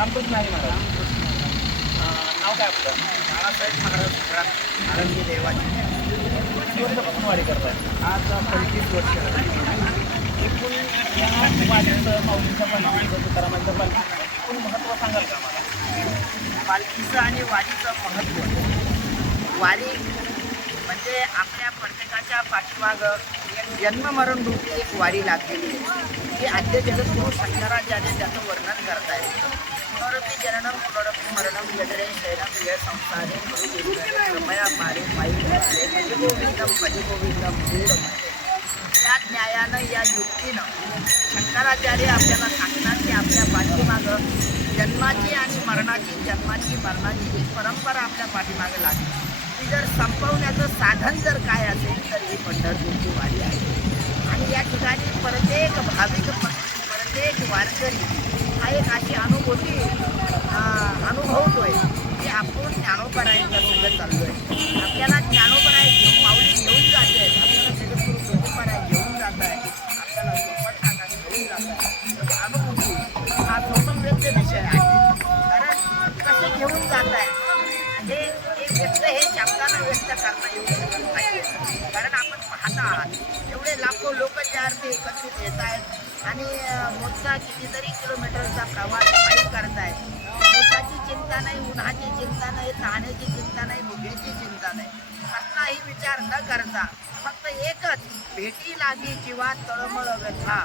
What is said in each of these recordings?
रामकृष्ण हरी महाराज. नाव काय आपलं? बाळासाहेब महाराज आळंदी देवाची किती वर्षापासून वारी करताय? आज 25 वर्ष एकूण या वारीचं माऊलीच्या पालखीचं तुकारामांच्या पालखीचं एकूण महत्त्व सांगाल का मला? पालखीचं आणि वारीचं महत्त्व. वारी म्हणजे आपल्या प्रत्येकाच्या पाठीमागं एक जन्ममरण रूपी एक वारी लागलेली आहे. ही आद्य जगद्गुरू शंकराचार्य त्याचं वर्णन करतायत. पुनरपी जननम पुनरपी मरणम जठरे शयनम ये संसारे कृपया मारे पायी भजे गोविंदम गूढ. या न्यायानं या युक्तीनं शंकराचार्य आपल्याला सांगतात की आपल्या पाठीमागं जन्माची आणि मरणाची मरणाची ही परंपरा आपल्या पाठीमागे लागते. ती जर संपवण्याचं साधन जर काय असेल तर ही पंढरपूरची वारी आहे. आणि या ठिकाणी प्रत्येक भाविक प्रत्येक वारकरी हा एक अशी अनुभूती अनुभवतोय की आपण ज्ञानोबरायांच्या संग चाललोय. आपल्याला ज्ञानोबराय घेऊन माऊली घेऊन जाते आहेत, आपल्याला जगद्गुरू ज्योतिबराय घेऊन जात आहे, आपल्याला सोपटकाका घेऊन जात आहे. अनुभूती हा स्वतंत्र विषय आहे. कारण कसे घेऊन जात आहे हे व्यक्त हे शब्दानं व्यक्त करता येऊ शकत नाही. कारण आपण पाहता आहात एवढे लाखो लोक ज्या अर्थी एकत्रित येत आहेत आणि मोठा कितीतरी किलोमीटरचा प्रवास पायी करतायत. पावसाची चिंता नाही, उन्हाची चिंता नाही, राहण्याची चिंता नाही, भुकेची चिंता नाही. कसलाही विचार न करता फक्त एकच भेटी लागी जीवात तळमळ व्यथा.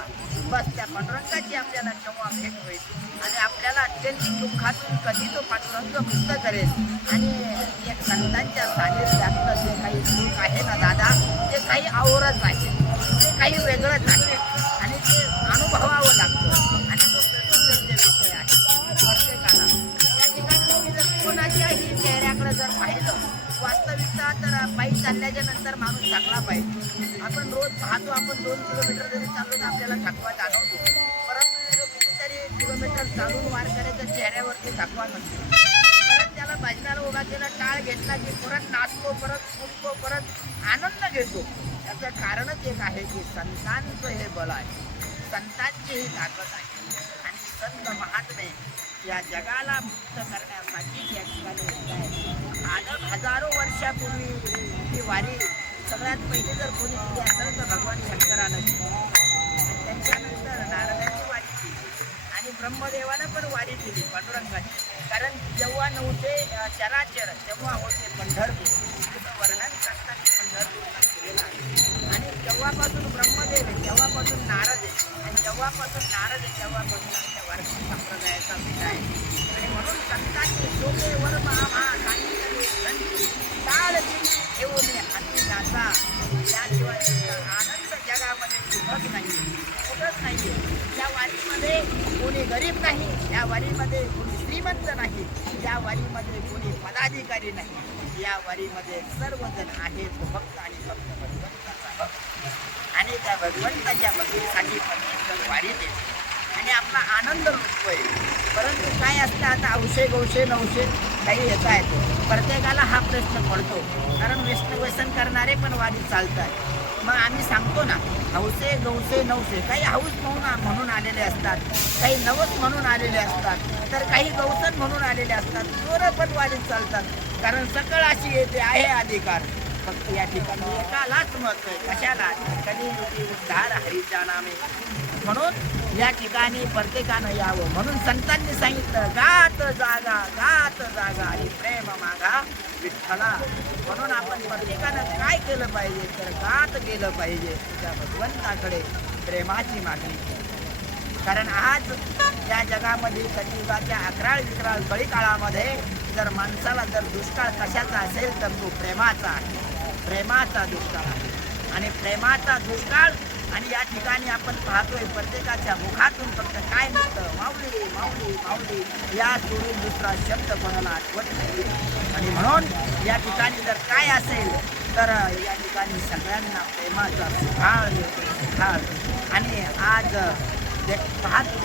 बस त्या पांडुरंगाची आपल्याला केव्हा भेट होईल आणि आपल्याला अत्यंत दुःखातून कधी तो पांडुरंग मुक्त करेल. आणि एक संतांच्या सानिध्यातलं जे काही सुख आहे ना दादा, ते काही आवरच आहे, ते काही वेगळंच आहे आणि ते अनुभवावं लागतं. आणि तो प्रसिद्ध विषय आहे प्रत्येकाला. त्या ठिकाणी तुम्ही जर कोणाच्याही चेहऱ्याकडे जर पाहिलं वास्तविकता तर पायी चालल्याच्या नंतर माणूस थकला पाहिजे. आपण रोज पाहतो, आपण 2 किलोमीटर जरी चाललो तर आपल्याला थकवा जाणवतो. परंतु कितीतरी किलोमीटर चालून वार करायच्या चेहऱ्यावरती थकवा नसतो. परत त्याला भजनाला उभा केला, टाळ घेतला की परत नाचतो, परत उठतो, परत आनंद घेतो. त्याचं कारणच एक आहे की संतांचं हे बळ आहे, संतांची ही ताकद आहे. आणि संत महात्मे या जगाला मुक्त करण्यासाठी या ठिकाणी येत आहेत. हजारो वर्षापूर्वी ही वारी सगळ्यात पहिले जर कोणी केली असेल तर भगवान शंकरानं केली. आणि त्याच्यानंतर नारदांनी वारी केली आणि ब्रह्मदेवानं पण वारी केली पांडुरंगाची. कारण जेव्हा नव्हते चराचर तेव्हा होते पंढरपूर, त्याचं वर्णन करताना पंढरपूरला केलेलं आहे. आणि जेव्हापासून ब्रह्मदेव आहे तेव्हापासून नारद आहे, आणि जेव्हापासून नारद आहे तेव्हापासून आमच्या वारकरी संप्रदायाचा विषय आहे. आणि म्हणून संतांनी शोभेवर महा सांगितले काळ ठेवून हाती जाता. याशिवाय आनंद जगामध्ये कुठंच नाही, कुठंच नाही. या वारीमध्ये कोणी गरीब नाही, या वारीमध्ये कोणी श्रीमंत नाही, या वारीमध्ये कोणी पदाधिकारी नाही. या वारीमध्ये सर्वजण आहेत भक्त आणि फक्त भगवंताचा भक्त. आणि त्या भगवंताच्या भक्तीसाठी परमेश्वर वारीत येते आणि आपला आनंद लुटतोय. परंतु काय असतं आता हौशे गौशे नवशे काही येत आहेत. प्रत्येकाला हा प्रश्न पडतो, कारण व्यसन करणारे पण वारी चालतात. मग आम्ही सांगतो ना, हौसे गौसे नवसे. काही हौस म्हणून आलेले असतात, काही नवस म्हणून आलेले असतात, तर काही गौसन म्हणून आलेले असतात. चोरं पण वारीत चालतात, कारण सकळ अशी येते आहे अधिकार. फक्त या ठिकाणी एकालाच महत्व आहे, कशाला? कधी उद्धार हरीच्या नामे. म्हणून या ठिकाणी प्रत्येकानं यावं. म्हणून संतांनी सांगितलं गात जागा आणि प्रेम मागा विठ्ठला. म्हणून आपण प्रत्येकानं काय केलं पाहिजे तर गात गेलं पाहिजे त्या भगवंताकडे प्रेमाची मागणी. कारण आज या जगामध्ये कलियुगाच्या अकराळ विकराळ कळीकाळामध्ये जर माणसाला जर दुष्काळ कशाचा असेल तर तो प्रेमाचा आहे, प्रेमाचा दुष्काळ आहे. आणि प्रेमाचा दुष्काळ. आणि या ठिकाणी आपण पाहतोय प्रत्येकाच्या मुखातून फक्त काय निघतं, माऊली माऊली माऊली. या सोडून दुसरा शब्द कोणाला आठवत नाही. आणि म्हणून या ठिकाणी जर काय असेल तर या ठिकाणी सगळ्यांना प्रेमाचा सुखाळ मिळतो, सुखाळ. आणि आज पाहतो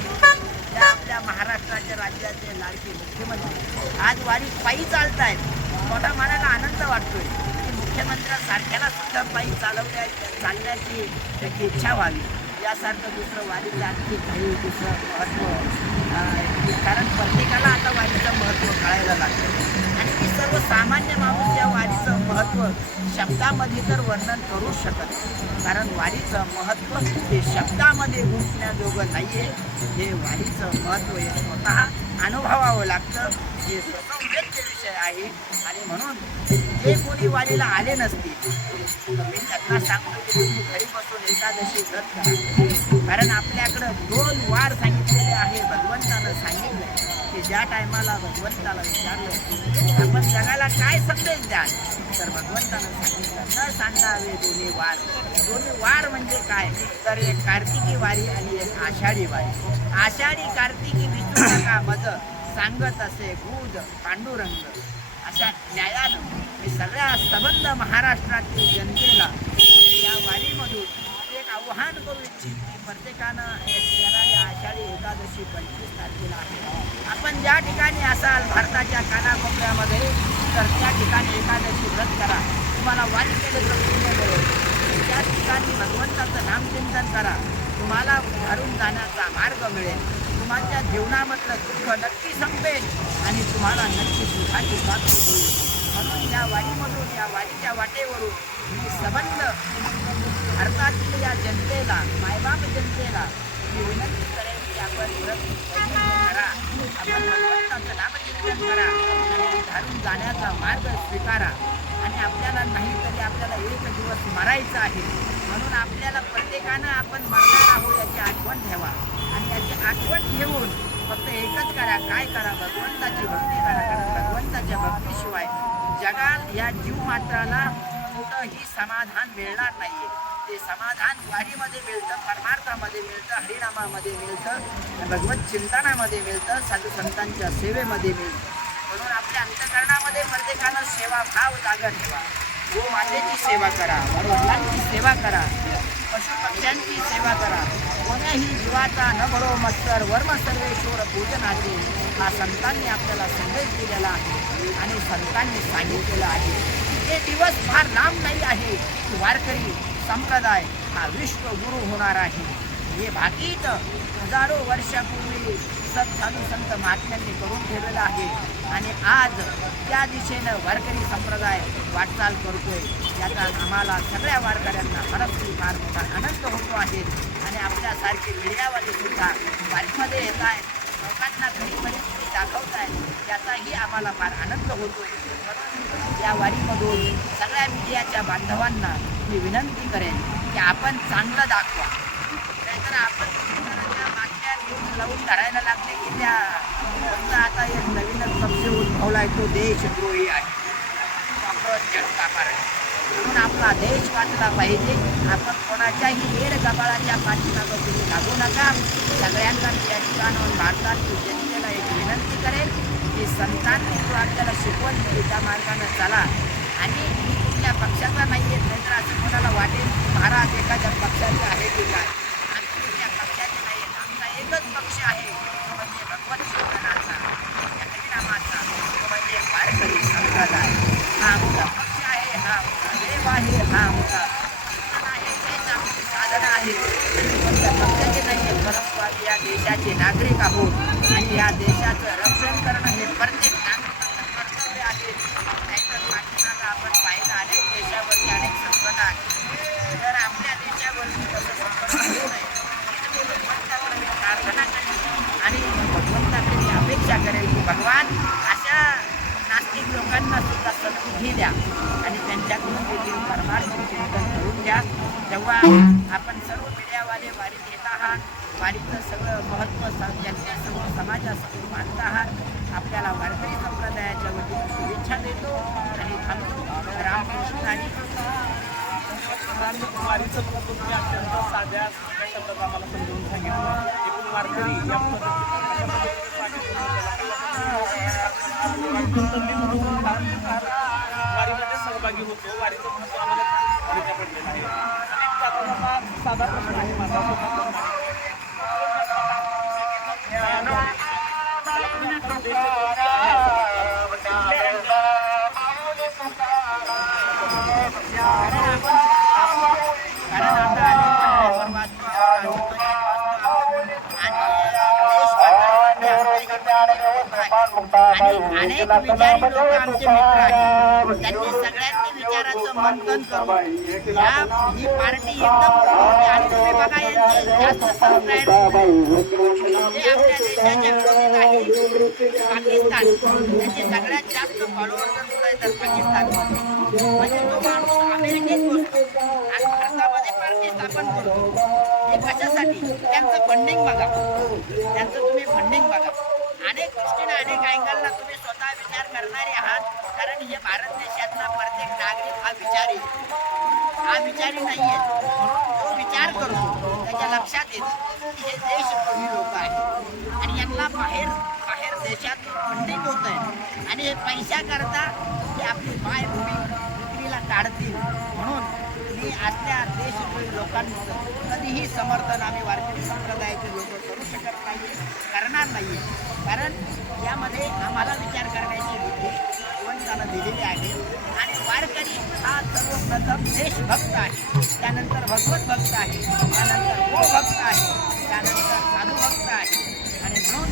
त्या आपल्या महाराष्ट्राच्या राज्याचे लाडके मुख्यमंत्री आज वारी पायी चालत आहेत. मोठा मनाला आनंद वाटतोय की मुख्यमंत्र्यांसारख्याला सुद्धा पायी चालण्याची त्याची इच्छा व्हावी. यासारखं दुसरं वारीचं आणखी काही दुसरं महत्त्व. कारण प्रत्येकाला महत्त्व कळायला लागलं. आणि मी सर्वसामान्य माणूस या वारीचं महत्त्व शब्दामध्ये तर वर्णन करू शकत नाही. कारण वारीचं महत्त्व हे शब्दामध्ये गुंफण्याजोगं नाही आहे. हे वारीचं महत्त्व हे स्वतः अनुभवावं लागतं. हे स्वतःवेद्य विषय आहे. आणि म्हणून जे कोणी वारीला आले नसतील तर मी त्यांना सांगतो की तुम्ही घरी बसून एकादशी व्रत करा. कारण आपल्याकडं 2 वार सांगितलेले आहे. भगवंतानं सांगितलं की ज्या टायमाला भगवंताला विचारलं आपण जगाला काय संदेश द्याल, तर भगवंतानं सांगितलं न सांगावे दोन्ही वार. दोन्ही वार म्हणजे काय, तर एक कार्तिकी वारी आणि एक आषाढी वारी. आषाढी कार्तिकी विचू नका मज सांगत असे गुज पांडुरंग. अशा न्यायानं मी सगळ्या सबंध महाराष्ट्रातील जनतेला या वारीमधून एक आव्हान करू इच्छित की प्रत्येकानं एक येणारी आषाढी एकादशी 25 तारखेला आहे. आपण ज्या ठिकाणी असाल भारताच्या कानाकोपऱ्यामध्ये तर त्या ठिकाणी एकादशी व्रत करा. तुम्हाला वारी केल्याचं पुण्य मिळेल. त्या ठिकाणी भगवंताचं नामचिंतन करा. तुम्हाला घरून जाण्याचा मार्ग मिळेल. तुमच्या जीवनामधलं दुःख नक्की संपेल आणि तुम्हाला नक्की सुखाची प्राप्ती होईल. म्हणून या वारीमधून या वारीच्या वाटेवरून मी सबंध भारतातील या जनतेला मायबाप जनतेला मी विनंती करेन की आपण व्रत करा. आपण भगवंताचं नामचिंतन करा आणि घरून जाण्याचा मार्ग स्वीकारा. आणि आपल्याला नाही तरी आपल्याला एक दिवस मरायचं आहे. म्हणून आपल्याला प्रत्येकानं आपण मरणार आहोत याची आठवण ठेवा. आणि याची आठवण घेऊन फक्त एकच करा, काय करा, भगवंताची भक्ती करा. कारण भगवंताच्या भक्तीशिवाय जगात या जीवमात्राला कुठंही समाधान मिळणार नाही. ते समाधान वारीमध्ये मिळतं, परमार्थामध्ये मिळतं, हरिनामामध्ये मिळतं, भगवत चिंतनामध्ये मिळतं, साधू संतांच्या सेवेमध्ये मिळतं. म्हणून आपल्या अंतःकरणामध्ये प्रत्येकानं सेवा भाव जागा ठेवा. गोमातेची सेवा करा, वडिलांची सेवा करा, पशुपक्ष्यांची सेवा करा. कोण्याही जीवाचा न भरो मत्सर वर्म सर्वेश्वर पूजनाचे हा संतांनी आपल्याला संदेश दिलेला आहे. आणि संतांनी सांगितलेलं आहे हे दिवस फार लांब नाही आहे. वारकरी संप्रदाय हा विश्वगुरु होणार आहे. हे भाकीत हजारो वर्षापूर्वी साधू संत महात्म्यांनी करून ठेवलेलं आहे. आणि आज त्या दिशेनं वारकरी संप्रदाय वाटचाल करतोय. याचा आम्हाला सगळ्या वारकऱ्यांना मनस्वी फार मोठा आनंद होतो आहे. आणि आपल्यासारखे मीडियावाले सुद्धा वारीमध्ये येत आहेत, लोकांना खरी परिस्थिती दाखवत आहेत, याचाही आम्हाला फार आनंद होतोय. म्हणून या वारीमधून सगळ्या मीडियाच्या बांधवांना मी विनंती करेन की आपण चांगलं दाखवा. नाहीतर आपण बातम्या घेऊन लावून धरायला लागले की त्या फक्त आता एक नवीनच पक्ष उद्भवलाय तो देशद्रोही आहे, जनता पार्टी. म्हणून आपला देश वाचला पाहिजे. आपण कोणाच्याही येड गबाळाच्या पाठीमागं तुम्ही लागू नका. सगळ्यांना या ठिकाणाहून भारतातील जनतेला एक विनंती करेल की संतांनी जो आपल्याला शिकवण दिली त्या मार्गानं चला. आणि मी कुठल्या पक्षाचा नाही आहे, नाहीतर असं कोणाला वाटेल महाराज एखाद्या पक्षाचे आहे की काय. आम्ही कुठल्या पक्षाचे नाही आहेत. आमचा एकच पक्ष आहे, तो म्हणजे भगवत चिंतनाचा, हरिनामाचा, तो म्हणजे वारकरी संप्रदाय. हा आमचा पक्ष आहे, हा आमचा देव आहे, हा आमचा आहे, हेच आमची साधन आहे. कोणत्या पक्षाचे नाही आहे, परंतु आम्ही या देशाचे नागरिक आहोत. आणि या देशाचं रक्षण करणं हे प्रत्येक नागरिकाचं कर्तव्य आहे. नाहीतर पाठीमागं आपण पाहिलं अनेक देशावरती अनेक संकट आहे. तर आपल्या देशावरती कसं संकट होऊ नये मी भगवंताकडे मी प्रार्थना करेन. आणि भगवंताकडे मी अपेक्षा करेल की भगवान अशा नास्तिक लोकांना सुद्धा सद्बुद्धी द्या आणि त्यांच्याकडून देखील परमार्थ चिंतन करून द्या. तेव्हा आपण सर्व मीडियावाले वारीत येत आहात, वारीचं सगळं महत्त्व जनतेसमोर समाजासमोर मानत आहात. आपल्याला वारकरी संप्रदायाच्या वतीने शुभेच्छा देतो आणि थांबतो. रामकृष्ण आणि वारीचं महत्त्व तुम्ही अत्यंत साध्या सोप्या शब्दात आम्हाला समजावून सांगितलं. एकूण वारकरी या वारीमध्ये सहभागी होतो. वारीचं महत्त्व आम्हाला माहिती पडलेलं आहे. एक साधा प्रश्न आहे माझा. आणि अनेक विचारी लोक आमचे मित्र आहेत. त्यांनी सगळ्यांनी विचाराचं मंथन करून ही पार्टी एकदम होती. आणि तुम्ही बघा यांचे जास्त सबस्क्रायबर जे आपल्या देशाच्या विरोधात आहे पाकिस्तान, त्यांचे सगळ्यात जास्त फॉलोअर जर कुठे तर पाकिस्तानमध्ये, म्हणजे तो माणूस अमेरिकेत बसतो आणि भारतामध्ये पार्टी स्थापन करतो. हे कशासाठी? त्यांचं फंडिंग बघा, त्यांचं तुम्ही फंडिंग बघा. अनेक दृष्टीने अनेक अँगलला तुम्ही स्वतः विचार करणारे आहात. कारण हे भारत देशातला प्रत्येक नागरिक हा विचारी नाहीये. म्हणून जो विचार करतो त्याच्या लक्षात येतं की हे देशद्रोही लोक आहेत आणि यांना बाहेर देशात फंडिंग होत आहे आणि हे पैशाकरता ते आपली मायभूमी विक्रीला काढतील. म्हणून मी असल्या देशद्रोही लोकांचं कधीही समर्थन आम्ही वारकरी संप्रदायाचे लोक करू शकत नाही, करणार नाही. कारण यामध्ये आम्हाला विचार करण्याची बुद्धी भगवंतानं दिलेली आहे. आणि वारकरी हा सर्वप्रथम देशभक्त आहे, त्यानंतर भगवत भक्त आहे, त्यानंतर गोभक्त आहे, त्यानंतर साधुभक्त आहे. आणि म्हणून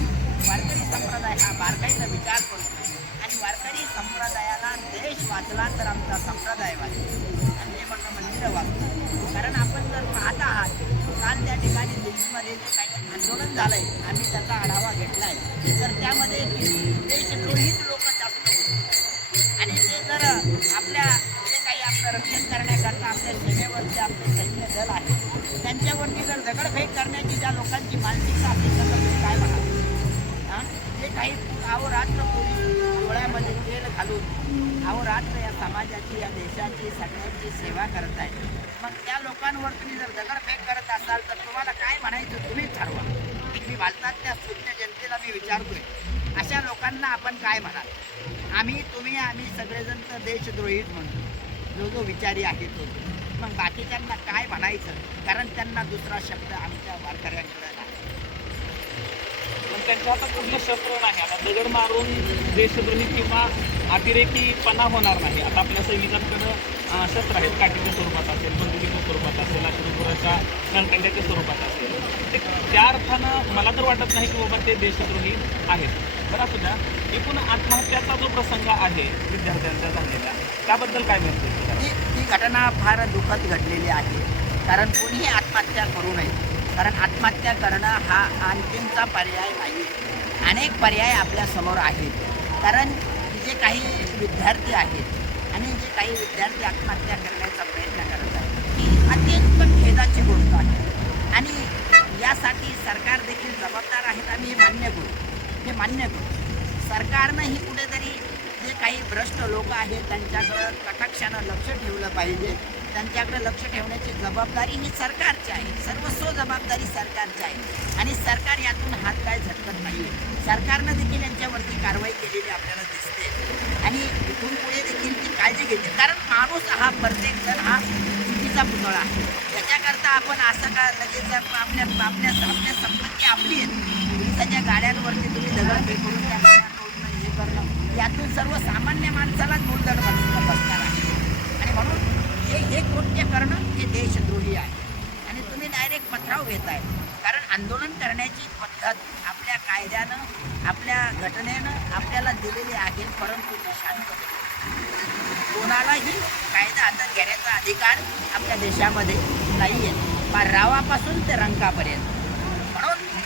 वारकरी संप्रदाय हा बारकाईचा विचार करतो आणि वारकरी संप्रदायाला देश वाचला तर आमचा संप्रदाय वाचला आणि ते म्हणणं मंदिरं वाचलं. कारण आपण जर पाहत आहात काल त्या ठिकाणी दिल्लीमध्ये जे काही आंदोलन झालंय, आम्ही त्याचा आढावा घेतलाय, तर त्यामध्ये देशद्रोहीच लोक जास्त होते. आणि ते जर आपल्या जे काही आपलं रक्षण करण्याकरता आपल्या सीमेवरचे आपले सैन्य दल आहे त्यांच्यावरती जर दगडफेक करण्याची ज्या लोकांची मानसिकता असेल तर तुम्ही काय म्हणाल? जे काही अहोरात्र पोलीस डोळ्यामध्ये तेल घालून अहोरात्र या समाजाची, या देशाची, सगळ्यांची सेवा करत आहे, मग त्या लोकांवर तुम्ही जर दगडफेक करत असाल तर तुम्हाला काय म्हणायचं तुम्हीच ठरवा. मी भारतातल्या सुज्ञ जनतेला मी विचारतोय, अशा लोकांना आपण काय म्हणाल? आम्ही सगळेजण तर देशद्रोहीच म्हणतो, जो विचारी आहे तो. मग बाकीच्यांना काय म्हणायचं? कारण त्यांना दुसरा शब्द आमच्या वारकऱ्यांकडे नाही. पण त्यांच्या हातात कुठलं शस्त्र नाही. आता दगड मारून देशद्रोही किंवा अतिरेकीपणा होणार नाही. आता आपल्या सैनिकांकडं शस्त्र आहेत, काठीच्या स्वरूपात असेल, बंदुकीच्या स्वरूपात असेल, अश्रुपुराच्या नळकंड्याच्या स्वरूपात असेल. ते त्या अर्थानं मला तर वाटत नाही की बाबा ते देशद्रोही आहेत. बरं असू द्या, एकूण आत्महत्याचा जो प्रसंग आहे विद्यार्थ्यांचा झालेला, त्याबद्दल काय म्हणते? ती घटना फार दुःखद घडलेली आहे. कारण कोणीही आत्महत्या करू नये. कारण आत्महत्या करणं हा अंतिमचा पर्याय नाही. अनेक पर्याय आपल्यासमोर आहेत. कारण जे काही विद्यार्थी आहेत आणि जे काही विद्यार्थी आत्महत्या करण्याचा प्रयत्न करत आहेत ही अत्यंत खेदाची गोष्ट आहे. आणि यासाठी सरकार देखील जबाबदार आहेत. आम्ही हे मान्य करू. सरकारनंही कुठेतरी जे काही भ्रष्ट लोक आहेत त्यांच्याकडं कटाक्षानं लक्ष ठेवलं पाहिजे. त्यांच्याकडे लक्ष ठेवण्याची जबाबदारी ही सरकारची आहे. सर्वस्व जबाबदारी सरकारची आहे आणि सरकार यातून हात काय झटकत नाही. सरकारनं देखील यांच्यावरती कारवाई केलेली आपल्याला दिसते आणि इथून पुढे देखील ती काळजी घेते. कारण माणूस हा प्रत्येक जण हा चुकीचा पुतळा आहे. त्याच्याकरता आपण असं का लगेच आपल्या संपत्ती आपली आहे त्याच्या गाड्यांवरती तुम्ही दगडफेक करून त्या गाड्या तोडणं हे करणं यातून सर्वसामान्य माणसालाच गोंधळ बसणार आहे. आणि म्हणून हे कृत्य करणं हे देशद्रोही आहे. आणि तुम्ही डायरेक्ट पथराव घेताय. कारण आंदोलन करण्याची पद्धत आपल्या कायद्यानं, आपल्या घटनेनं आपल्याला दिलेली आहे. परंतु देशांमध्ये कोणालाही कायदा हातात घेण्याचा अधिकार आपल्या देशामध्ये नाही आहे, रावापासून ते रंकापर्यंत. म्हणून मी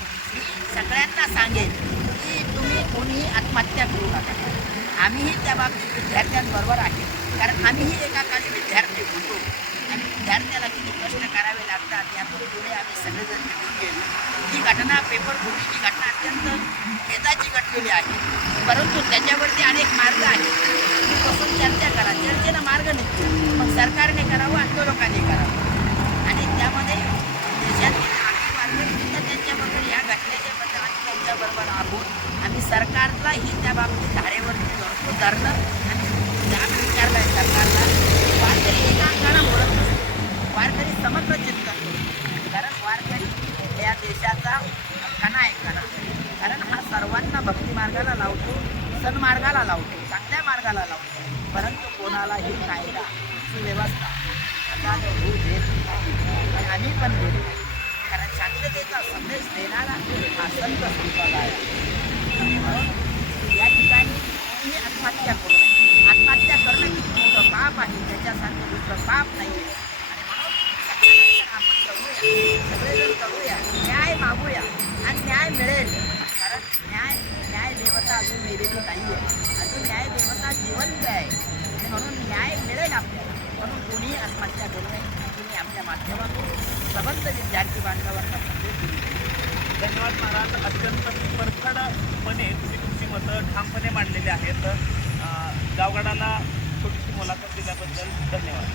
सगळ्यांना सांगेन की तुम्ही कोणीही आत्महत्या करू नका. आम्हीही त्या बाबतीत विद्यार्थ्यांबरोबर आहे. कारण आम्हीही एका काळी विद्यार्थी होतो आणि विद्यार्थ्याला किती कष्ट करावे लागतात यातून पुढे आम्ही सगळेजण निघून गेलो. ही घटना पेपर फुटीची घटना अत्यंत खेदाची घडलेली आहे. परंतु त्याच्यावरती अनेक मार्ग आहेत. बसून चर्चा करा, चर्चेनं मार्ग निघतो. मग सरकारने करावं, आंदोलकांनी करावं. आणि त्यामध्ये देशातील आम्ही वारकरीसुद्धा त्यांच्याबरोबर या घटनेच्याबद्दल आम्ही त्यांच्याबरोबर आहोत. आम्ही सरकारलाही त्या बाबतीत धारेवरती धरणं आणि जाब विचारला आहे सरकारला. वारकरी एकांकानं बोलत नसतो, वारकरी समग्र चिंतन करतो. कारण वारकरी या देशाचा कणा आहे, कणा. कारण हा सर्वांना भक्तिमार्गाला लावतो, सन्मार्गाला लावतो, चांगल्या मार्गाला लावतो. परंतु कोणालाही कायदा सुव्यवस्था आता होऊ देत नाही. आणि आम्ही पण देत नाही. कारण शांततेचा संदेश देणारा हा संत संप्रदाय आहे. म्हणून न्याय मिळेल. कारण न्याय देवता अजून मेलेली नाही आहे, अजून न्याय देवता जिवंत आहे आणि म्हणून न्याय मिळेल आपल्याला. म्हणून कोणीही आत्महत्या करू नये. तुम्ही आमच्या माध्यमातून सबंध विद्यार्थी बांधवांना संदेश दिले. धन्यवाद महाराज. अत्यंत परखडपणे तुम्ही तुमची मतं ठामपणे मांडलेली आहेत. गावगडाला छोटीशी मुलाखत दिल्याबद्दल धन्यवाद.